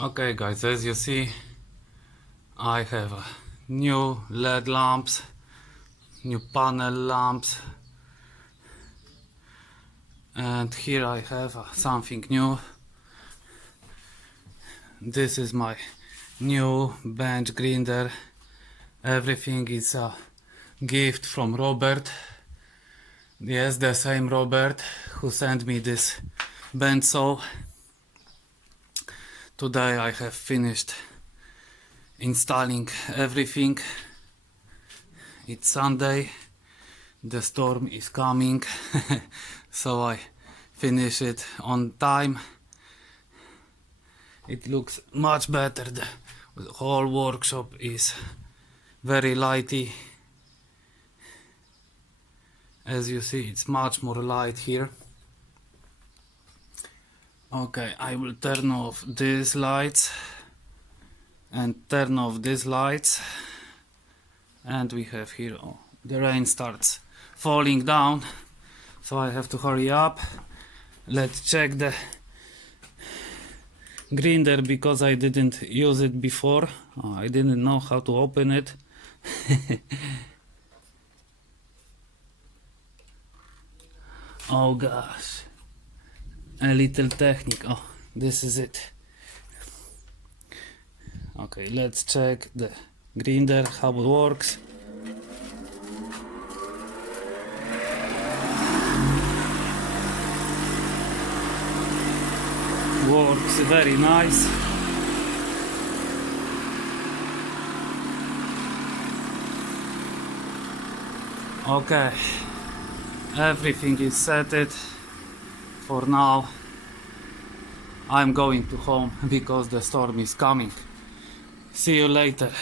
Okay guys, as you see, I have new LED lamps, new panel lamps, and here I have something new. This is my new bench grinder. Everything is a gift from Robert. Yes, the same Robert who sent me this bench saw. Today I have finished installing everything. It's Sunday, the storm is coming, so I finish it on time. It looks much better. The whole workshop is very lighty. As you see, it's much more light here. Okay, I will turn off these lights and turn off these lights, and we have here, oh, the rain starts falling down, so I have to hurry up. Let's check the grinder because I didn't use it before. I didn't know how to open it. Oh gosh, a little technique. Oh, this is it. Okay, let's check the grinder, how it works. Works very nice. Okay, everything is set it for now. I'm going to home because the storm is coming. See you later.